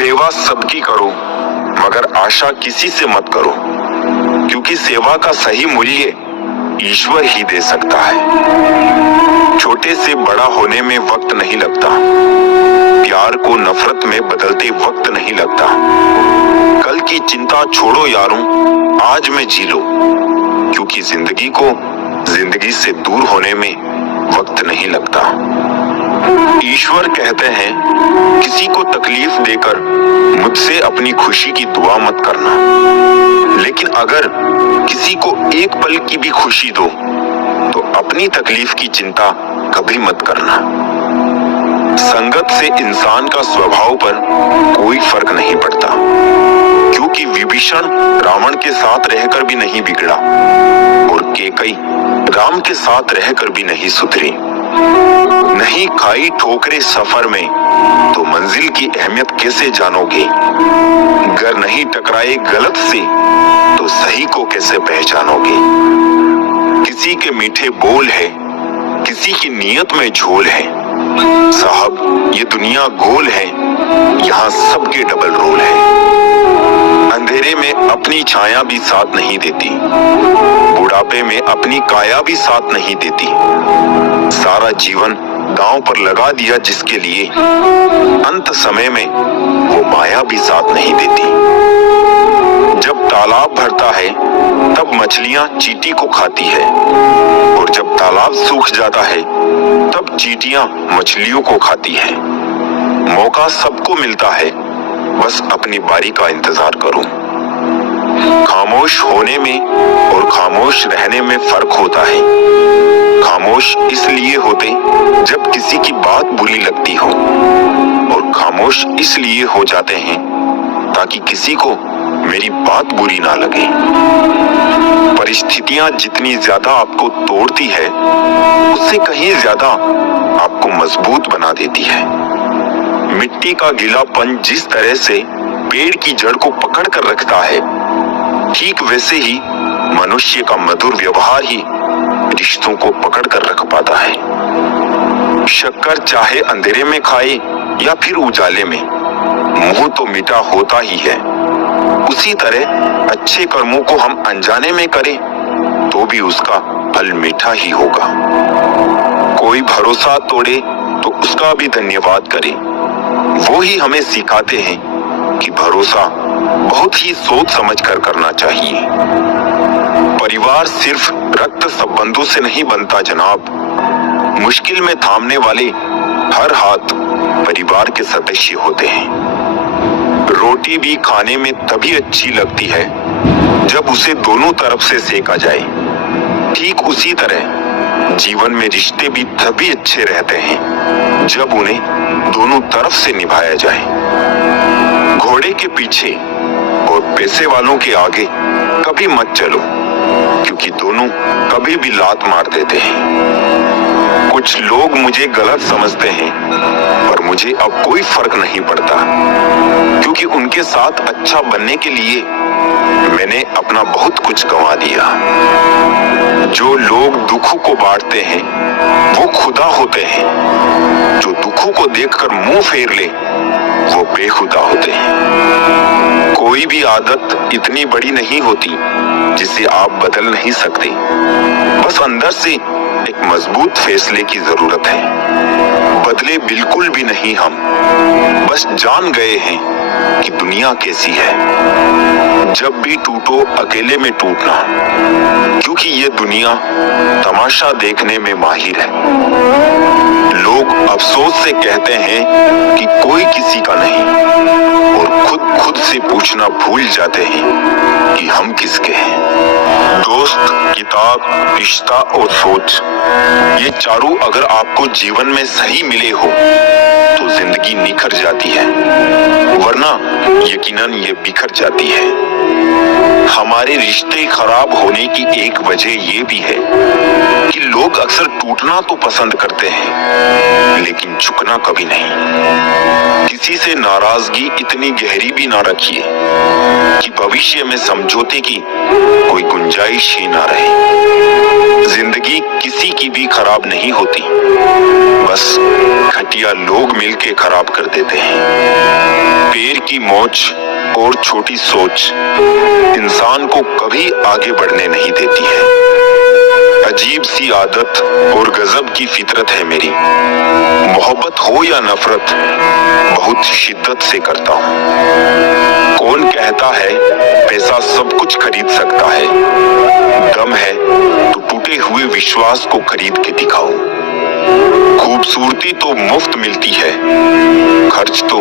सेवा सबकी करो, मगर आशा किसी से मत करो, क्योंकि सेवा का सही मूल्य ईश्वर ही दे सकता है। छोटे से बड़ा होने में वक्त नहीं लगता, प्यार को नफरत में बदलते वक्त नहीं लगता। कल की चिंता छोड़ो यारों, आज में जी लो, क्योंकि जिंदगी को जिंदगी से दूर होने में वक्त नहीं लगता। ईश्वर कहते हैं, किसी को तकलीफ देकर मुझसे अपनी खुशी की दुआ मत करना, लेकिन अगर किसी को एक पल की भी खुशी दो तो अपनी तकलीफ की चिंता कभी मत करना। संगत से इंसान का स्वभाव पर कोई फर्क नहीं पड़ता, क्योंकि विभीषण रावण के साथ रहकर भी नहीं बिगड़ा और कैकई राम के साथ रहकर भी नहीं सुधरी। नहीं खाई ठोकरें सफर में तो मंजिल की अहमियत कैसे जानोगे? अगर नहीं टकराए गलत से तो सही को कैसे पहचानोगे? किसी के मीठे बोल है, किसी की नीयत में झोल है। साहब ये दुनिया गोल है, यहाँ सबके डबल रोल है। अंधेरे में अपनी छाया भी साथ नहीं देती, बुढ़ापे में अपनी काया भी साथ नहीं देती। सारा जीवन दांव पर लगा दिया जिसके लिए, अंत समय में वो माया भी साथ नहीं देती। जब तालाब भरता है तब मछलियां चींटी को खाती है, और जब तालाब सूख जाता है तब चींटियां मछलियों को खाती है। मौका सबको मिलता है, बस अपनी बारी का इंतजार करो। खामोश होने में और खामोश रहने में फर्क होता है। खामोश इसलिए होते जब किसी की बात बुरी लगती हो, और खामोश इसलिए हो जाते हैं ताकि किसी को मेरी बात बुरी ना लगे। परिस्थितियां जितनी ज्यादा आपको तोड़ती है, उससे कहीं ज्यादा आपको मजबूत बना देती है। मिट्टी का गीलापन जिस तरह से पेड़ की जड़ को पकड़ कर रखता है, ठीक वैसे ही मनुष्य का मधुर व्यवहार ही रिश्तों को पकड़ कर रख पाता है। शक्कर चाहे अंधेरे में खाए या फिर उजाले में, मुंह तो मीठा होता ही है। उसी तरह अच्छे कर्मों को हम अनजाने में करें तो भी उसका फल मीठा ही होगा। कोई भरोसा तोड़े तो उसका भी धन्यवाद करें। वो ही हमें सिखाते हैं कि भरोसा बहुत ही सोच समझ कर करना चाहिए। परिवार सिर्फ रक्त संबंधों से नहीं बनता जनाब, मुश्किल में थामने वाले हर हाथ परिवार के सदस्य होते हैं। रोटी भी खाने में तभी अच्छी लगती है जब उसे दोनों तरफ से सेका जाए। ठीक उसी तरह जीवन में रिश्ते भी तभी अच्छे रहते हैं जब उन्हें दोनों तरफ से निभाया जाए। घोड़े के पीछे और पैसे वालों के आगे कभी मत चलो, क्योंकि दोनों कभी भी लात मार देते हैं। कुछ लोग मुझे गलत समझते हैं, पर मुझे अब कोई फर्क नहीं पड़ता, क्योंकि उनके साथ अच्छा बनने के लिए मैंने अपना बहुत कुछ गंवा दिया। जो लोग दुखों को बांटते हैं वो खुदा होते हैं, जो दुखों को देखकर मुंह फेर ले वो बेखुदा होते हैं। कोई भी आदत इतनी बड़ी नहीं होती जिसे आप बदल नहीं सकते, बस अंदर से एक मजबूत फैसले की जरूरत है। बदले बिल्कुल भी नहीं हम, बस जान गए हैं कि दुनिया कैसी है। जब भी टूटो अकेले में टूटना, क्योंकि ये दुनिया तमाशा देखने में माहिर है। लोग अफसोस से कहते हैं कि कोई किसी का नहीं, और खुद से पूछना भूल जाते हैं कि हम किसके हैं। दोस्त, किताब, रिश्ता और सोच, ये चारों अगर आपको जीवन में सही मिले हो तो जिंदगी निखर जाती है, वरना यकीनन ये बिखर जाती है। हमारे रिश्ते खराब होने की एक वजह ये भी है कि लोग अक्सर टूटना तो पसंद करते हैं, लेकिन झुकना कभी नहीं। किसी से नाराजगी इतनी गहरी भी ना रखिए कि भविष्य में समझौते की कोई गुंजाइश ही ना रहे। जिंदगी किसी की भी खराब नहीं होती, बस घटिया लोग मिलके खराब कर देते हैं। पैर की मौज और छोटी सोच इंसान को कभी आगे बढ़ने नहीं देती है। अजीब सी आदत और गजब की फितरत है मेरी। मोहब्बत हो या नफरत बहुत शिद्दत से करता हूँ। कौन कहता है पैसा सब कुछ खरीद सकता है? दम है तो टूटे हुए विश्वास को खरीद के दिखाओ। खूबसूरती तो मुफ्त मिलती है, खर्च तो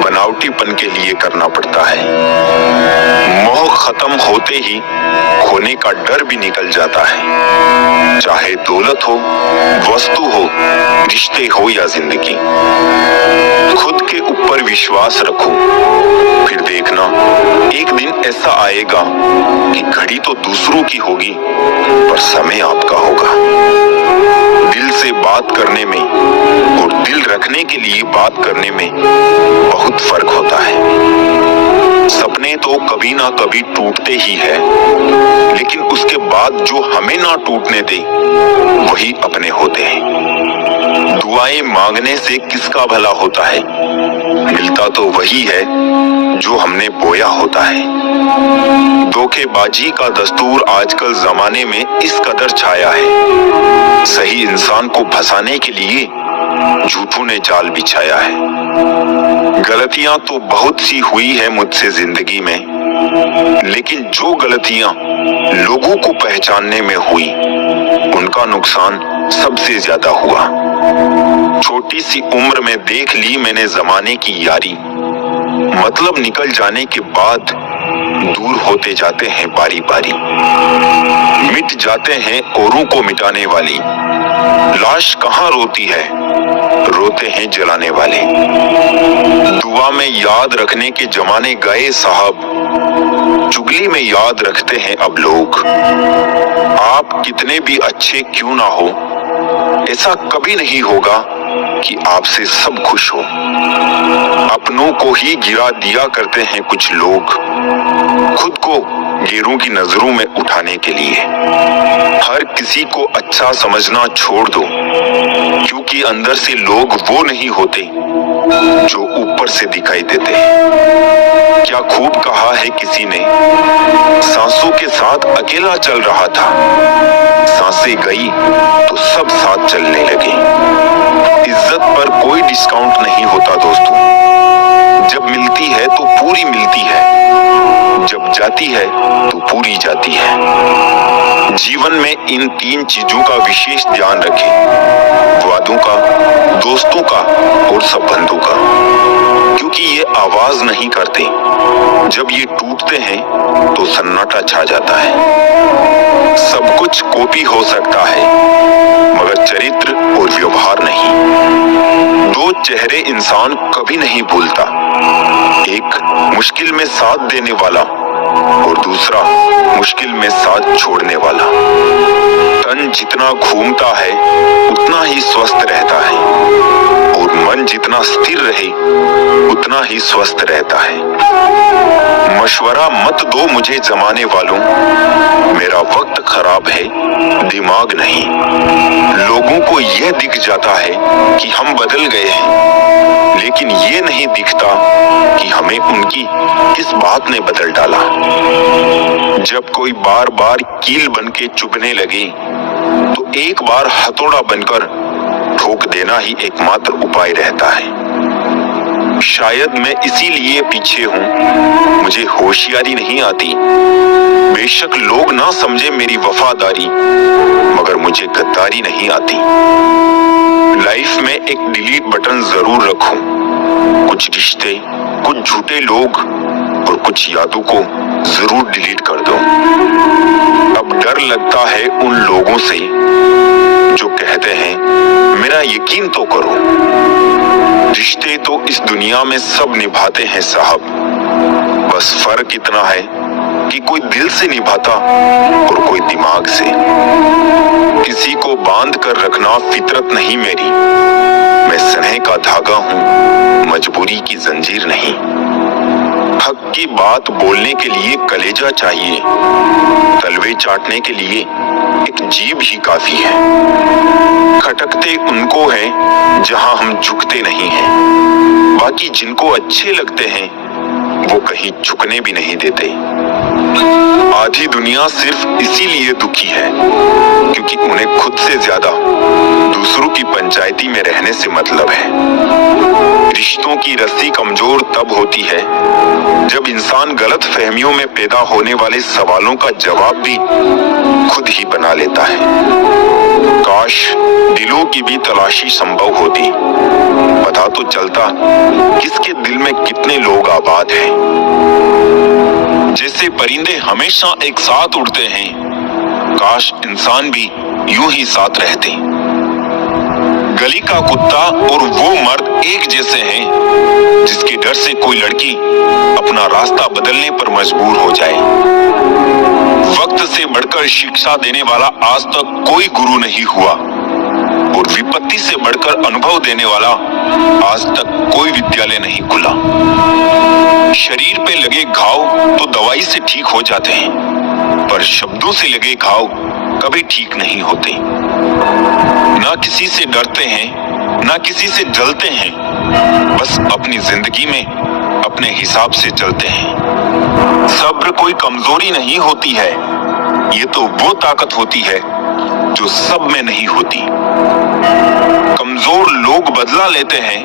बनावटीपन के लिए करना पड़ता है। मोह खत्म होते ही खोने का डर भी निकल जाता है। चाहे दौलत हो, वस्तु हो, रिश्ते हो या जिंदगी, खुद के ऊपर विश्वास रखो। फिर देखना एक दिन ऐसा आएगा कि घड़ी तो दूसरों की होगी पर समय आपका होगा। दिल से बात करने में और दिल रखने के लिए बात करने में बहुत फर्क होता है। सपने तो कभी ना कभी टूटते ही है, लेकिन उसके बाद जो हमें ना टूटने दे वही अपने होते हैं। दुआएं मांगने से किसका भला होता है? मिलता तो वही है जो हमने बोया होता है। धोखेबाजी का दस्तूर आजकल जमाने में इस कदर छाया है, सही इंसान को फंसाने के लिए झूठों ने जाल बिछाया है। गलतियां तो बहुत सी हुई है मुझसे जिंदगी में, लेकिन जो गलतियां लोगों को पहचानने में हुई उनका नुकसान सबसे ज्यादा हुआ। छोटी सी उम्र में देख ली मैंने जमाने की यारी, मतलब निकल जाने के बाद दूर होते जाते हैं बारी बारी। मिट जाते हैं औरों को मिटाने वाली, लाश कहाँ रोती है, रोते हैं जलाने वाले। दुआ में याद रखने के जमाने गए साहब, चुगली में याद रखते हैं अब लोग। आप कितने भी अच्छे क्यों ना हो, ऐसा कभी नहीं होगा कि आपसे सब खुश हो। अपनों को ही गिरा दिया करते हैं कुछ लोग, खुद को गैरों की नजरों में उठाने के लिए। हर किसी को अच्छा समझना छोड़ दो, क्योंकि अंदर से लोग वो नहीं होते जो ऊपर से दिखाई देते हैं। क्या खूब कहा है किसी ने, सांसों के साथ अकेला चल रहा था, सांसें गई तो सब साथ चलने लगे। इज्जत पर कोई डिस्काउंट नहीं होता दोस्तों, जब मिलती है तो पूरी मिलती है, जब जाती है तो पूरी जाती है। जीवन में इन 3 चीजों का विशेष ध्यान रखें, वादों का, दोस्तों का और संबंधों का, क्योंकि ये आवाज नहीं करते। जब ये टूटते हैं तो सन्नाटा छा जाता है। सब कुछ कॉपी हो सकता है मगर चरित्र और व्यवहार नहीं। 2 चेहरे इंसान कभी नहीं भूलता, एक मुश्किल में साथ देने वाला और दूसरा मुश्किल में साथ छोड़ने वाला। तन जितना घूमता है उतना ही स्वस्थ रहता है, और मन जितना स्थिर रहे उतना ही स्वस्थ रहता है। मशवरा मत दो मुझे जमाने वालों, मेरा वक्त खराब है, दिमाग नहीं। लोगों को यह दिख जाता है कि हम बदल गए हैं, लेकिन ये नहीं दिखता कि हमें उनकी किस बात ने बदल डाला। जब कोई बार बार कील बन के चुभने लगे तो एक बार हथौड़ा बनकर ठोक देना ही एकमात्र उपाय रहता है। शायद मैं इसीलिए पीछे हूँ, मुझे होशियारी नहीं आती। बेशक लोग ना समझे मेरी वफादारी, मगर मुझे गद्दारी नहीं आती। लाइफ में एक डिलीट बटन जरूर रखूं, कुछ रिश्ते, कुछ झूठे लोग और कुछ यादों को जरूर डिलीट कर दूं। अब डर लगता है उन लोगों से जो कहते हैं मेरा यकीन तो करो। रिश्ते तो इस दुनिया में सब निभाते हैं साहब, बस फर्क इतना है कि कोई दिल से निभाता और कोई दिमाग से। किसी को बांध कर रखना फितरत नहीं मेरी, मैं स्नेह का धागा हूँ, मजबूरी की जंजीर नहीं। हक की बात बोलने के लिए कलेजा चाहिए, तलवे चाटने के लिए एक जीभ ही काफी है। खटकते उनको हैं जहां हम झुकते नहीं हैं, बाकी जिनको अच्छे लगते हैं वो कहीं झुकने भी नहीं देते। आधी दुनिया सिर्फ इसीलिए दुखी है क्योंकि उन्हें खुद से ज्यादा दूसरों की पंचायती में रहने से मतलब है। रिश्तों की रस्सी कमजोर तब होती है जब इंसान गलत फहमियों में पैदा होने वाले सवालों का जवाब भी खुद ही बना लेता है। काश दिलों की भी तलाशी संभव होती, पता तो चलता किसके दिल में कितने लोग आबाद हैं। जैसे परिंदे हमेशा एक साथ उड़ते हैं, काश इंसान भी यूं ही साथ रहते। गली का कुत्ता और वो मर्द एक जैसे हैं जिसके डर से कोई लड़की अपना रास्ता बदलने पर मजबूर हो जाए। वक्त से बढ़कर शिक्षा देने वाला आज तक कोई गुरु नहीं हुआ और विपत्ति से बढ़कर अनुभव देने वाला आज तक कोई विद्यालय नहीं खुला। शरीर पे लगे घाव तो दवाई से ठीक हो जाते हैं, पर शब्दों से लगे घाव कभी ठीक नहीं होते। ना किसी से डरते हैं, ना किसी से जलते हैं, बस अपनी जिंदगी में अपने हिसाब से चलते हैं। सब्र कोई कमजोरी नहीं होती है, ये तो वो ताकत होती है जो सब में नहीं होती। कमजोर लोग बदला लेते हैं,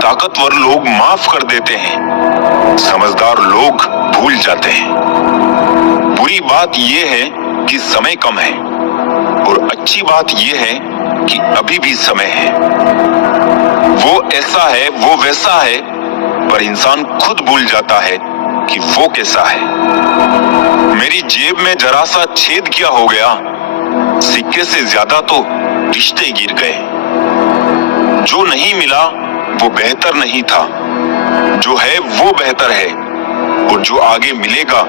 ताकतवर लोग माफ कर देते हैं, समझदार लोग भूल जाते हैं। बुरी बात यह है कि समय कम है और अच्छी बात यह है कि अभी भी समय है। वो ऐसा है, वो वैसा है, पर इंसान खुद भूल जाता है कि वो कैसा है। मेरी जेब में जरा सा छेद क्या हो गया, सिक्के से ज्यादा तो रिश्ते गिर गए। जो नहीं मिला वो बेहतर नहीं था, जो है वो बेहतर है और जो आगे मिलेगा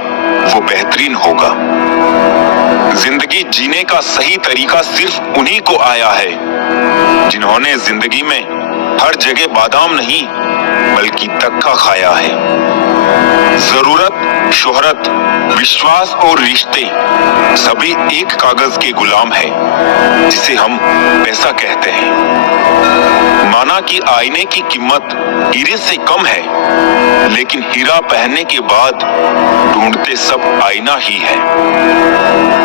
वो बेहतरीन होगा। जिंदगी जीने का सही तरीका सिर्फ उन्हीं को आया है जिन्होंने जिंदगी में हर जगह बादाम नहीं बल्कि तक्का खाया है। जरूरत, शोहरत, विश्वास और रिश्ते सभी एक कागज के गुलाम हैं जिसे हम पैसा कहते हैं। माना कि आईने की कीमत हीरे से कम है, लेकिन हीरा पहनने के बाद ढूंढते सब आईना ही है।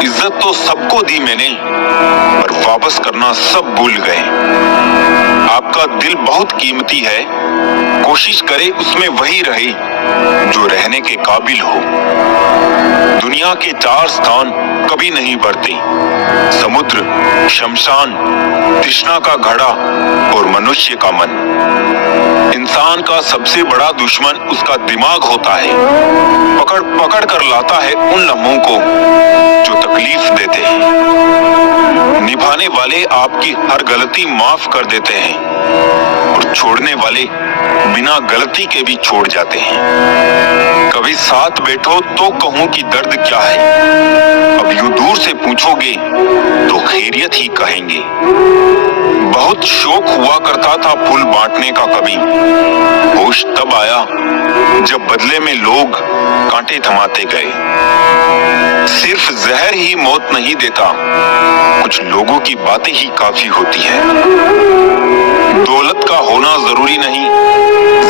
इज्जत तो सबको दी मैंने, पर वापस करना सब भूल गए। आपका दिल बहुत कीमती है, कोशिश करे उसमें वही रहे जो रहने के काबिल हो। दुनिया के चार स्थान कभी नहीं बढ़ते, समुद्र, शमशान, तृष्णा का घड़ा और मनुष्य का मन। इंसान का सबसे बड़ा दुश्मन उसका दिमाग होता है, पकड़ पकड़ कर लाता है उन लम्हों को जो तकलीफ देते हैं। निभाने वाले आपकी हर गलती माफ कर देते हैं और छोड़ने वाले बिना गलती के भी छोड़ जाते हैं। कभी साथ बैठो तो कहूं कि दर्द क्या है, अब यूं दूर से पूछोगे तो खैरियत ही कहेंगे। बहुत शौक हुआ करता था फूल बांटने का, कभी होश तब आया जब बदले में लोग कांटे थमाते गए। सिर्फ जहर ही मौत नहीं देता, कुछ लोगों की बातें ही काफी होती है। दौलत का होना जरूरी नहीं,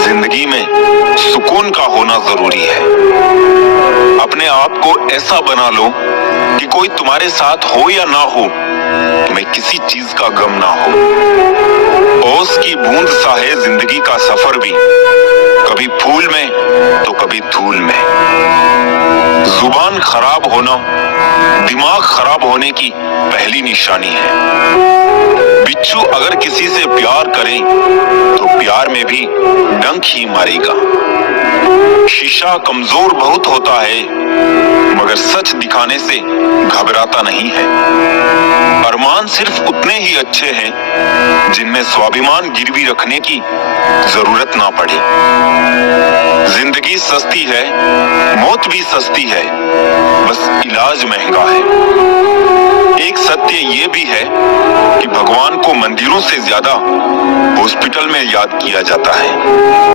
जिंदगी में सुकून का होना जरूरी है। अपने आप को ऐसा बना लो कि कोई तुम्हारे साथ हो या ना हो, तुम्हें किसी चीज का गम ना हो। ओस की बूंद सा है जिंदगी का सफर भी, कभी फूल में तो कभी धूल में। जुबान खराब होना दिमाग खराब होने की पहली निशानी है। बिच्छू अगर किसी से प्यार करे तो प्यार में भी डंक ही मारेगा। शीशा कमजोर बहुत होता है, मगर सच दिखाने से घबराता नहीं है। अरमान सिर्फ उतने ही अच्छे हैं जिनमें स्वाभिमान गिरवी रखने की जरूरत ना पड़े। जिंदगी सस्ती है, मौत भी सस्ती है, बस इलाज महंगा है। एक सत्य ये भी है कि भगवान को मंदिरों से ज्यादा हॉस्पिटल में याद किया जाता है।